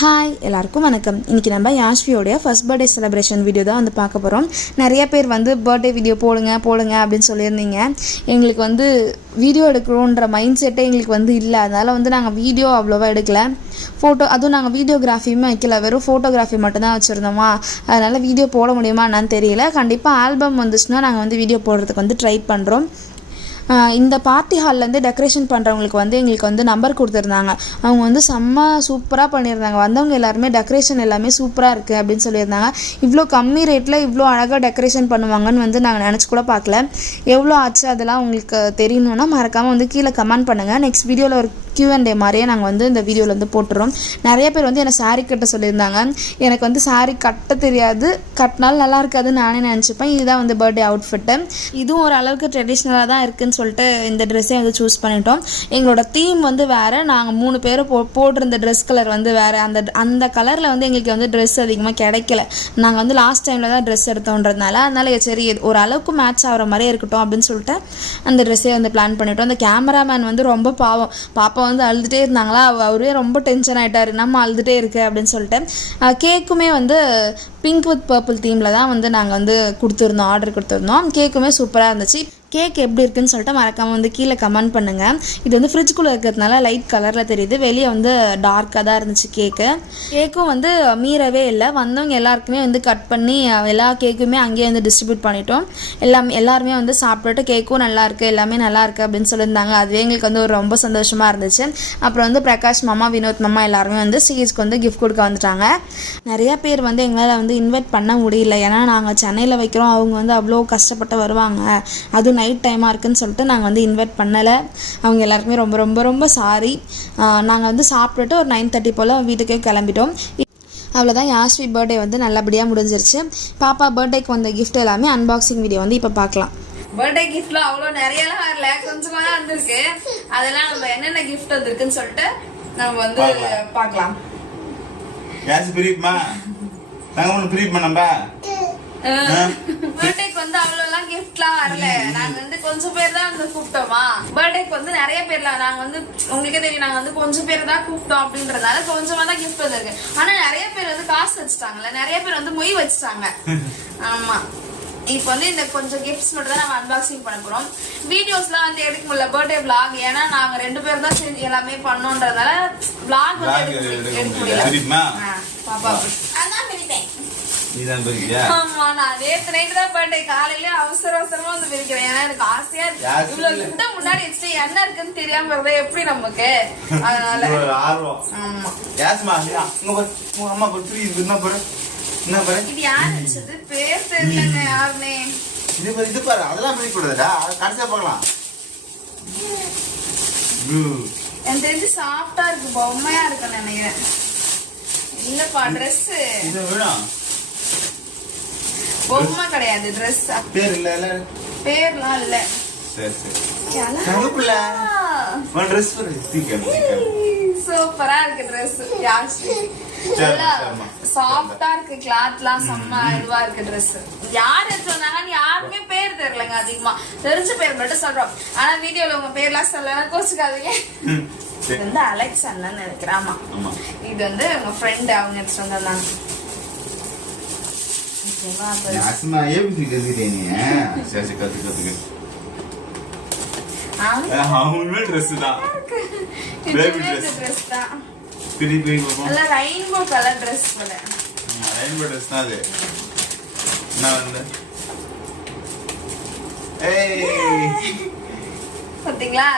Hi எல்லாருக்கும் வணக்கம். இன்றைக்கி நம்ம யாஷ்வியோடைய ஃபர்ஸ்ட் பர்த்டே செலிப்ரேஷன் வீடியோ தான் வந்து பார்க்க போகிறோம். நிறைய பேர் வந்து பர்த்டே வீடியோ போடுங்க அப்படின்னு சொல்லியிருந்தீங்க. எங்களுக்கு வந்து வீடியோ எடுக்கணுன்ற மைண்ட் செட்டே எங்களுக்கு வந்து இல்லை. அதனால் வந்து நாங்கள் வீடியோ அவ்வளோவா எடுக்கலை. அதுவும் நாங்கள் வீடியோகிராஃபியுமே வைக்கல, வெறும் ஃபோட்டோகிராஃபி மட்டும்தான் வச்சுருந்தோமா. அதனால் வீடியோ போட முடியுமா என்னன்னு தெரியல. கண்டிப்பாக ஆல்பம் வந்துச்சுன்னா நாங்கள் வந்து வீடியோ போடுறதுக்கு வந்து ட்ரை பண்ணுறோம். இந்த பார்ட்டி ஹால்லேருந்து டெக்கரேஷன் பண்ணுறவங்களுக்கு வந்து எங்களுக்கு வந்து நம்பர் கொடுத்துருந்தாங்க. அவங்க வந்து செம்ம சூப்பராக பண்ணியிருந்தாங்க. வந்தவங்க எல்லாருமே டெக்கரேஷன் எல்லாமே சூப்பராக இருக்குது அப்படின்னு சொல்லியிருந்தாங்க. இவ்வளோ கம்மி ரேட்டில் இவ்வளோ அழகாக டெக்கரேஷன் பண்ணுவாங்கன்னு வந்து நாங்கள் நினச்சி கூட பார்க்கல. எவ்வளோ ஆச்சு அதெல்லாம் உங்களுக்கு தெரியணுன்னா மறக்காமல் வந்து கீழே கமெண்ட் பண்ணுங்கள். நெக்ஸ்ட் வீடியோவில் ஒரு Q&A மாதிரியே நாங்கள் வந்து இந்த வீடியோவில் வந்து போட்டுறோம். நிறைய பேர் வந்து என்னை சாரீ கட்ட சொல்லியிருந்தாங்க. எனக்கு வந்து சாரீ கட்ட தெரியாது, கட்டினாலும் நல்லா இருக்காதுன்னு நானே நினச்சிப்பேன். இதுதான் வந்து பர்த்டே அவுட்ஃபிட்டு. இதுவும் ஒரு அளவுக்கு ட்ரெடிஷ்னலாக தான் இருக்குதுன்னு சொல்லிட்டு இந்த ட்ரெஸ்ஸே வந்து சூஸ் பண்ணிட்டோம். எங்களோட தீம் வந்து வேறு, நாங்கள் 3 பேரும் போட்டிருந்த ட்ரெஸ் கலர் வந்து வேறு. அந்த கலரில் வந்து எங்களுக்கு வந்து ட்ரெஸ் அதிகமாக கிடைக்கல. நாங்கள் வந்து லாஸ்ட் டைமில் தான் ட்ரெஸ் எடுத்தோன்றதுனால அதனால் சரி ஒரு அளவுக்கு மேட்ச் ஆகிற மாதிரியே இருக்கட்டும் அப்படின்னு சொல்லிட்டு அந்த ட்ரெஸ்ஸே வந்து பிளான் பண்ணிட்டோம். அந்த கேமராமேன் வந்து ரொம்ப பாவம், பாப்பா வந்து அழுதுகிட்டே இருந்தாங்களா. அவரே ரொம்ப டென்ஷன் ஆகிட்டார், நம்ம அழுதுகிட்டே இருக்கு அப்படின்னு சொல்லிட்டு. கேக்குமே வந்து பிங்க் வித் பர்பிள் தீமில் தான் வந்து நாங்கள் வந்து ஆர்டர் கொடுத்துருந்தோம். கேக்குமே சூப்பராக இருந்துச்சு. கேக் எப்படி இருக்குன்னு சொல்லிட்டு மறக்காமல் வந்து கீழே கமெண்ட் பண்ணுங்கள். இது வந்து ஃப்ரிட்ஜுக்குள்ளே இருக்கிறதுனால லைட் கலரில் தெரியுது, வெளியே வந்து டார்க்காக தான் இருந்துச்சு கேக்கும் வந்து மீறவே இல்லை. வந்தவங்க எல்லாருக்குமே வந்து கட் பண்ணி எல்லா கேக்குமே அங்கேயே வந்து டிஸ்ட்ரிபியூட் பண்ணிட்டோம். எல்லாருமே வந்து சாப்பிட்டுட்டு கேக்கும் நல்லாயிருக்கு, எல்லாமே நல்லாயிருக்கு அப்படின்னு சொல்லியிருந்தாங்க. அதுவே எங்களுக்கு வந்து ஒரு ரொம்ப சந்தோஷமாக இருந்துச்சு. அப்புறம் வந்து பிரகாஷ் மாமா, வினோத் மாமா எல்லாருமே வந்து ஸ்டேஜ்க்கு வந்து கிஃப்ட் கொடுக்க வந்துட்டாங்க. நிறையா பேர் வந்து எங்களால் வந்து இன்வைட் பண்ண முடியல, ஏன்னா நாங்கள் சென்னையில் வைக்கிறோம். அவங்க வந்து அவ்வளோ கஷ்டப்பட்டு வருவாங்க, அதுவும் நைட் டைமாக இருக்குதுன்னு சொல்லிட்டு நாங்கள் வந்து இன்வைட் பண்ணலை. அவங்க எல்லாருக்குமே ரொம்ப ரொம்ப ரொம்ப சாரி. நாங்கள் வந்து சாப்பிட்டுட்டு ஒரு 9:30 போல் வீட்டுக்கே கிளம்பிட்டோம். அவ்வளோதான், யாஷ்வி பர்த்டே வந்து நல்லபடியாக முடிஞ்சிருச்சு. பாப்பா பர்த்டேக்கு வந்த கிஃப்ட் எல்லாமே அன்பாக்சிங் வீடியோ வந்து இப்போ பார்க்கலாம். பர்த்டே கிஃப்ட்லாம் அவ்வளோ நிறையலாம் வரல, கொஞ்சமாக தான் வந்திருக்கு. அதெல்லாம் நம்ம என்னென்ன கிஃப்ட் வந்திருக்குன்னு சொல்லிட்டு நம்ம வந்து பார்க்கலாம். பர்த்டேக்கு வந்து அவ்வளோலாம் கிஃப்ட்லாம் வரல. நாங்க வந்து கொஞ்சம் பேர் தான் வந்து கூப்பிட்டோமா. பர்த்டேக்கு வந்து நிறைய பேர்லாம் நாங்க வந்து உங்களுக்கே தெரியும், நாங்க வந்து கொஞ்சம் பேர் தான் கூப்பிட்டோம் அப்படின்றதுனால கொஞ்சமா தான் கிஃப்ட் வந்திருக்கு. ஆனா நிறைய பேர் வந்து காசு வச்சுட்டாங்கல்ல, நிறைய பேர் வந்து மொய் வச்சுட்டாங்க. ஆமா, இப்போ வந்து இந்த கொஞ்சம் கிஃப்ட்ஸ் மட்டும் தான் நம்ம அன்பாக்சிங் பண்ண போறோம். வீடியோஸ்லாம் வந்து எடுக்க முடியல, பர்த்டே vlog, ஏன்னா நாங்க 2 பேர் தான் சேர்ந்து எல்லாமே பண்ணோன்றதால vlog வந்து எடுக்க முடியல. பாப்பா அதான் பிரிப்பேன். ஆமா, நான் நேத்து நைட்டு தான் பர்த்டே, காலையில அவசரமா வந்து பிரிக்கிறேன். ஏன்னா எனக்கு ஆசையா இருக்கு, இவ்வளவு கிட்ட முன்னாடி வச்சு என்ன இருக்குன்னு தெரியாம இருந்தா எப்படி நமக்கு, அதனால இது யாரு வச்சது பேர் தெரியலங்க யாருமே. இது பாரு, அதெல்லாம் பிரிக்க கூடாதுடா, கடைசியா பார்க்கலாம். எனக்கு தெரிஞ்சு சாஃப்டா இருக்கு, பொம்மையா இருக்குன்னு நினைக்கிறேன். இல்லப்பா ட்ரெஸ் பொம்மை கிடையாது, ட்ரெஸ். பேர் இல்ல, பேர்லாம் இல்ல. சரி கருப்புல ட்ரெஸ் சூப்பரா இருக்கு ட்ரெஸ். யாஷ்வி சாஃப்டா இருக்கு, கிளாத்லாம் செம்ம இதுவா இருக்கு ட்ரெஸ். யார் எடுத்துருந்தாங்கன்னு யாருமே பேர் தெரியலங்க. அதிகமா தெரிஞ்ச பேர் மட்டும் சொல்றோம். ஆனா வீடியோல உங்க பேர்லாம் சொல்லல, கோச்சுக்காதீங்க. இது வந்து அலெக்ஸ் அண்ணன் நினைக்கிறேன். ஆமா, இது வந்து உங்க ஃப்ரெண்ட், அவங்க எடுத்துட்டு வந்தாங்க. ரெயின்போ கலர் ட்ரெஸ் போல. ரெயின்போ ட்ரெஸ் தான் அது. என்ன வந்து பாத்தீங்களா,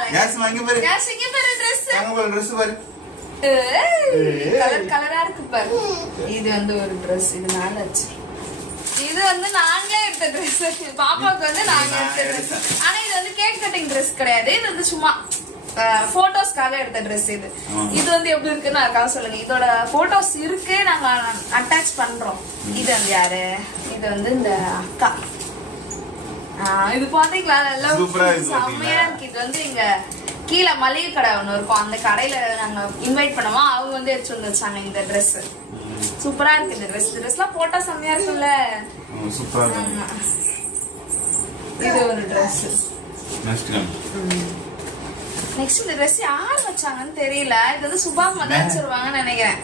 கலரா இருக்கு பாரு. இது வந்து ஒரு ட்ரெஸ், இது மேல வச்சு. இது வந்து நாங்களே எடுத்த ட்ரெஸ், பாப்பாவுக்கு வந்து நாங்க எடுத்த ட்ரெஸ். ஆனா இது வந்து கேக் கட்டிங் ட்ரெஸ் கிடையாது, இது வந்து சும்மா போட்டோஸ்க்காக எடுத்த ட்ரெஸ். இது வந்து எப்படி இருக்குன்னு அதுக்காக சொல்லுங்க. இதோட போட்டோஸ் இருக்கு, நாங்க அட்டாச் பண்றோம். இது வந்து யாரு, இது வந்து இந்த அக்கா. இது பாத்தீங்களா, நல்லா செம்மையா இருக்கு. இது வந்து இங்க கீழே மளிகை கடை ஒண்ணு இருக்கும், அந்த கடையில நாங்க இன்வைட் பண்ணுவோம். அவங்க வந்து எடுத்து வந்து வச்சாங்க இந்த ட்ரெஸ். சூப்பரா இருக்கு இந்த ட்ரெஸ்லாம் போட்டா செம்மையா இருக்குல்ல. இது ஒரு ட்ரெஸ். நெக்ஸ்ட் இந்த ட்ரெஸ் யார் வச்சாங்கன்னு தெரியல. இது வந்து சுபாமா தான் வச்சிருவாங்கன்னு நினைக்கிறேன்.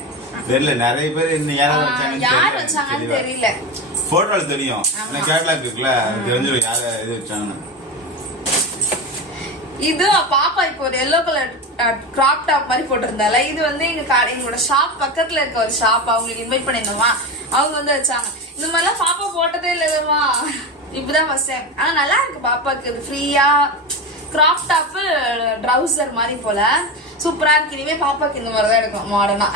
தெரியல நிறைய பேர் இன்னும் யார் வச்சாங்கன்னு தெரியல. போட்டோல தெரியும். ஆனா கேட்லாக் இருக்குல்ல அது தெரிஞ்சிடும் யார இது வச்சாங்கன்னு. இது பாப்பா இப்போ ஒரு எல்லோ கலர் கிராப் டாப் மாதிரி போட்டிருந்தால, இது வந்து எங்களோட ஷாப் பக்கத்துல இருக்க ஒரு ஷாப், அவங்களுக்கு இன்வைட் பண்ணிருந்தோமா, அவங்க வந்து வச்சாங்க. இந்த மாதிரிலாம் பாப்பா போட்டதே இல்லதுமா, இப்பதான் ஃபர்ஸ்ட் டைம். ஆனா நல்லா இருக்கு பாப்பாக்கு. இது ஃப்ரீயா கிராப் டாப் ட்ரவுசர் மாதிரி போல சூப்பரா இருக்கு. இனிமே பாப்பாக்கு இந்த மாதிரிதான் எடுக்கும் மாடர்னா.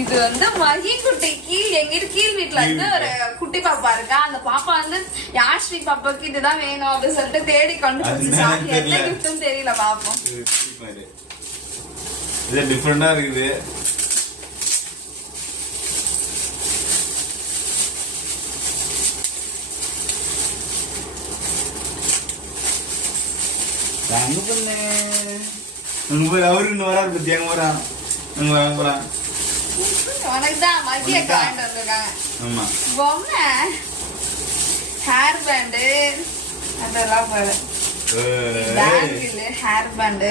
இது வந்து மகி குட்டி எங்க கீழ் வீட்டுல இருந்து ஒரு குட்டி பாப்பா இருக்கா. அந்த பாப்பா வந்து யாஸ்ரீ பாப்பாக்கு இதுதான் வேணும் அப்படின்னு சொல்லிட்டு தேடி கொண்டு போச்சு. என்ன கிஃப்ட்னு தெரியல பாப்போம். இது டிஃபரெண்டா இருக்குது. அங்க பண்ணு அவரு இன்னும் வராரு பத்தி அங்க வரான். அங்க வாங்க போறான். உனக்குதான் மதிய காண்டு வந்திருக்காங்க. ஆமா பொம்மை ஹேர் பேண்டு அதெல்லாம் பாரு. பேங்கிள் ஹேர் பேண்டு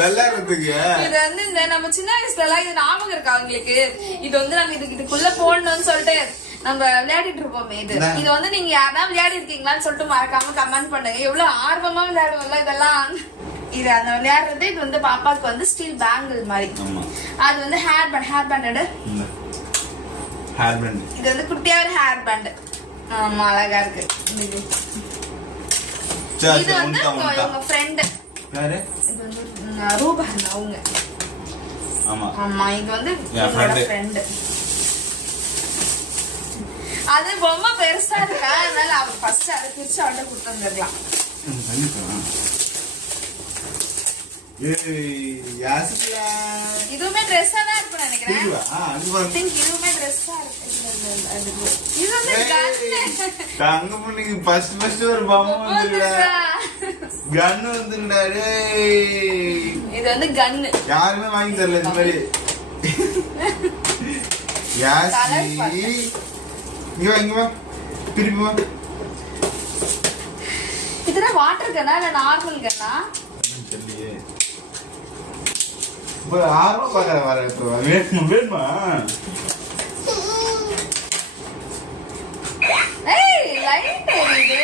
நல்லா இருக்குங்க. இது வந்து இந்த நம்ம சின்ன வயசுல எல்லாம் இது ஞாபகம் இருக்கா அவங்களுக்கு? இது வந்து நம்ம இதுக்குள்ள போடணும்னு சொல்லிட்டு நம்ம விளையாடிட்டு இருப்போமே. இது வந்து நீங்க யாரா விளையாடி இருக்கீங்களான்னு சொல்லிட்டு மறக்காம கமெண்ட் பண்ணுங்க. எவ்வளவு ஆர்வமா விளையாடுவோம்ல இதெல்லாம். இது அந்த விளையாடுறது. இது வந்து பாப்பாக்கு வந்து ஸ்டீல் பேங்கிள் மாதிரி. அது வந்து ஹேர் பேண்ட் இது வந்து குட்டியா ஒரு ஹேர் பேண்ட். ஆமா அழகா இருக்கு. இது வந்து உங்க ஃப்ரெண்ட் இது வந்து ரூபன் அவங்க. ஆமா இது வந்து என்னோட ஃப்ரெண்ட். அது பொம்மை பெருசா இருக்கா, அதனால அவர் ஃபர்ஸ்ட் அதை பிரிச்சு அவர்கிட்ட கொடுத்து வந்துடலாம். இதுவுமே ட்ரெஸ்ஸா தான் இருக்கும் நினைக்கிறேன். இதுவுமே ட்ரெஸ்ஸா இருக்கு. இது வந்து தங்க பொண்ணுக்கு ஃபர்ஸ்ட் ஒரு பொம்மை வந்துருடா. கன்னு வந்துருடாரு. இது வந்து கன்னு யாருமே வாங்கி தரல இந்த மாதிரி. இங்க வா திருப்பி வா. இதுல வாட்டர் கன்னா இல்ல நார்மல் கன்னா தெரியலையே. ஆர்வம் பாக்குற வர வேணுமா? ஏய் லைட் எரியுது.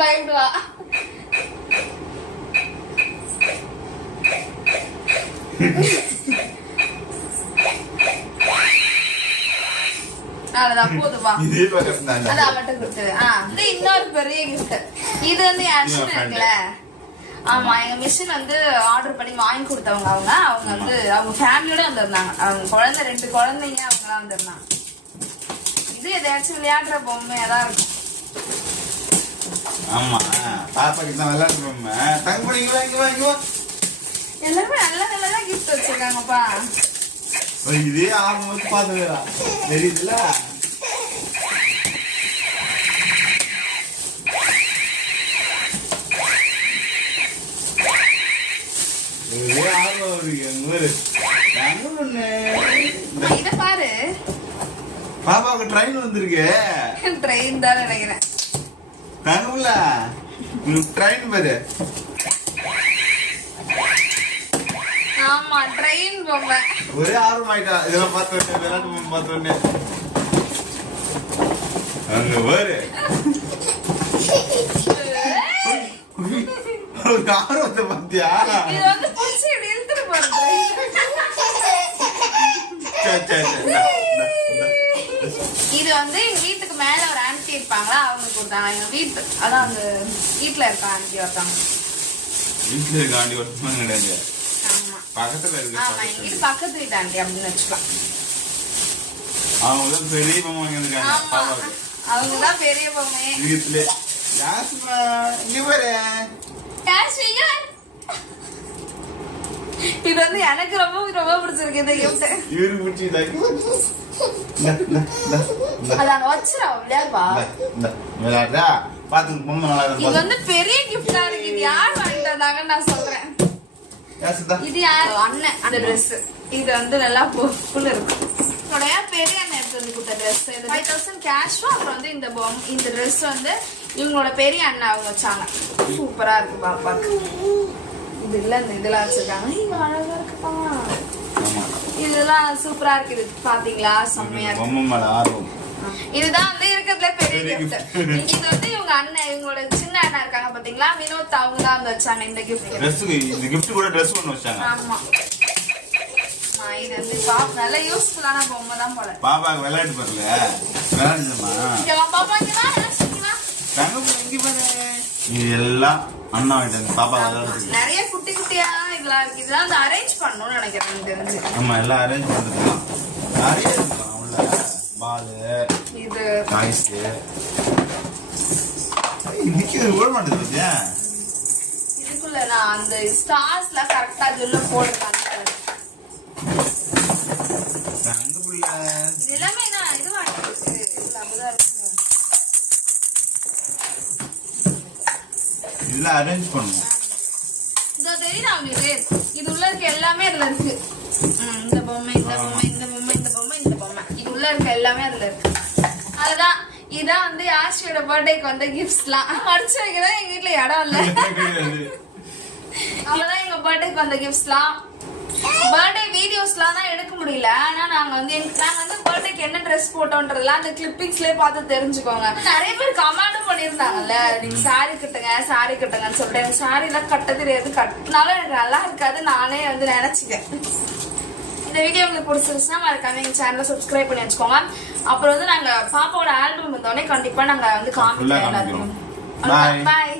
பயப்படுவா. அதான் போதுமா? அதான் மட்டும் கொடுத்தது. இது இன்னொரு பெரிய கிஃப்ட். இது வந்து என் இருக்குல்ல. ஆமா எங்க மிஷின் வந்து ஆர்டர் பண்ணி வாங்கி கொடுத்தவங்க. அவங்க வந்து அவங்க ஃபேமிலியோட வந்திருந்தாங்க. அவங்க குழந்தை 2 குழந்தைங்க அவங்கலாம் வந்திருந்தாங்க. இது எதாச்சும் விளையாடுற பொம்மையாதான் இருக்கும். ஆமா பாப்பாக்கு தான் விளையாடுற பொம்மை. தங்க பண்ணிக்குவா இங்க வா. எல்லாருமே நல்ல நல்லதா கிஃப்ட் வச்சிருக்காங்கப்பா. இதே ஆர்வம் பாத்துக்கிறா தெரியுதுல. இத பாரு பாப்பாவுக்கு ட்ரெயின் வந்திருக்கு. ட்ரெயின் தான் நினைக்கிறேன். தங்கமுல்ல ட்ரெயின் பாரு. ஆமா ட்ரெயின் பொம்மை. ஒரே ஆர்வம் ஆயிட்டா இதெல்லாம் பார்த்து விளையாட்டு பொம்மை பார்த்தோன்னே. அங்க பாரு ஆர்வத்தை பார்த்தியா? இது வந்து புடிச்சு இப்படி இழுத்துட்டு போறது. இது வந்து எங்க வீட்டுக்கு மேல ஒரு ஆன்ட்டி இருப்பாங்களா, அவங்க கொடுத்தாங்க. எங்க வீட்டு அதான் அந்த வீட்டுல இருக்க ஆன்ட்டி ஒருத்தாங்க. வீட்டுல இருக்க ஆண்டி ஒருத்தவங்க கிடையாது. ஆமா பக்கத்துல இருக்கு. ஆமா எங்க வீட்டு பக்கத்து வீட்டு ஆண்டி அப்படின்னு வச்சுக்கலாம். அவங்க தான் பெரிய பொம்மை வாங்கியிருக்காங்க பாப்பாவுக்கு. அவங்கதான் பெரிய பொம்மை வீட்டுல. யாஸ்மா இங்க பாரு. இது வந்து எனக்கு ரொம்ப ரொம்ப பிடிச்சிருக்கு இந்த கிஃப்ட். இவருக்கு பிடிச்சிருக்கு. அதான் வச்சிரா விளையாடுவா. விளையாடுறா பாத்து பொம்மை நல்லா இருக்கு. இது வந்து பெரிய கிஃப்டா இருக்கு. இது யார் வாங்கிட்டு வந்தாங்கன்னு நான் சொல்றேன். இது யார் அண்ணன் அந்த ட்ரெஸ். இது வந்து நல்லா புல் இருக்கும். பெரிய அண்ணன் எடுத்து வந்து கொடுத்த ட்ரெஸ் இது 5000 கேஷும் அப்புறம் வந்து இந்த ட்ரெஸ் வந்து இவங்களோட பெரிய அண்ணா அவங்க வச்சாங்க. சூப்பரா இருக்கு பாப்பாக்கு. இது இல்ல இந்த இதெல்லாம் வச்சிருக்காங்க. இங்க அழகா இருக்குப்பா. இதெல்லாம் சூப்பரா இருக்கு. இது பாத்தீங்களா செம்மையா இருக்கு. இதுதான் வந்து இருக்கிறதுல பெரிய கிஃப்ட். இது வந்து இவங்க அண்ணன் இவங்களோட சின்ன அண்ணா இருக்காங்க பாத்தீங்களா வினோத் அவங்க தான் வந்து வச்சாங்க இந்த கிஃப்ட். இந்த கிஃப்ட் கூட Dress ஒன்னு வச்சாங்க. ஆமா இது வந்து நல்ல யூஸ்ஃபுல்லான பொம்மை தான் போல. பாப்பாக்கு விளையாட்டு பாருங்க. விளையாடுமா? பாப்பா இங்க வா இங்க பாரு. இது எல்லாம் அண்ணா கிட்ட பாப்பா விளையாடுறது. நிறைய குட்டி குட்டியா இதெல்லாம் இருக்கு. இதெல்லாம் வந்து அரேஞ்ச் பண்ணணும்னு நினைக்கிறேன் எனக்கு தெரிஞ்சு. ஆமா எல்லாம் அரேஞ்ச் பண்ணிருக்கலாம். நிறைய இருக்கு உள்ள. பால் இது டாய்ஸ் இன்னைக்கு ஓட மாட்டேங்குது. இதுக்குள்ள நான் அந்த ஸ்டார்ஸ்லாம் கரெக்டா உள்ள போடுறேன். இது எல்லாமே நான் இது வாங்கிட்டு அப்படிதான் இருக்கு. இதெல்லாம் அரேஞ்ச் பண்ணணும். இதோ தெரியுதா உங்களுக்கு? இது உள்ள இருக்க எல்லாமே அதுல இருக்கு. இந்த பொம்மை இந்த பொம்மை இந்த பொம்மை இந்த பொம்மை இந்த பொம்மை இது உள்ள இருக்க எல்லாமே அதுல இருக்கு. அதுதான் இதான் வந்து யாஷியோட பர்த்டேக்கு வந்த கிஃப்ட்ஸ்லாம். அடிச்சு வைக்கதான் எங்க வீட்டுல இடம் இல்ல. அவ்வளவுதான் எங்க பர்த்டேக்கு வந்த கிஃப்ட்ஸ்லாம். பர்த்டே வீடியோஸ்லாம் தான் எடுக்க முடியல. ஆனா நாங்க வந்து பர்த்டேக்கு என்ன ட்ரெஸ் போட்டோன்றதுலாம் அந்த கிளிப்பிங்ஸ்லயே பார்த்து தெரிஞ்சுக்கோங்க. நிறைய பேர் கமெண்டும் பண்ணிருந்தாங்கல்ல நீங்க சாரி கட்டுங்கன்னு சொல்லிட்டு. எனக்கு சாரி எல்லாம் கட்ட தெரியாது. கட்டினாலும் எனக்கு நல்லா இருக்காது நானே வந்து நினைச்சுக்கேன். இந்த வீடியோ உங்களுக்கு பிடிச்சிருச்சுன்னா மறக்காம எங்க சேனலை சப்ஸ்கிரைப் பண்ணி வச்சுக்கோங்க. அப்புறம் வந்து நாங்க பாப்பாவோட ஆல்பம் வந்தோடனே கண்டிப்பா நாங்க வந்து காமிக்கிறோம். பாய்.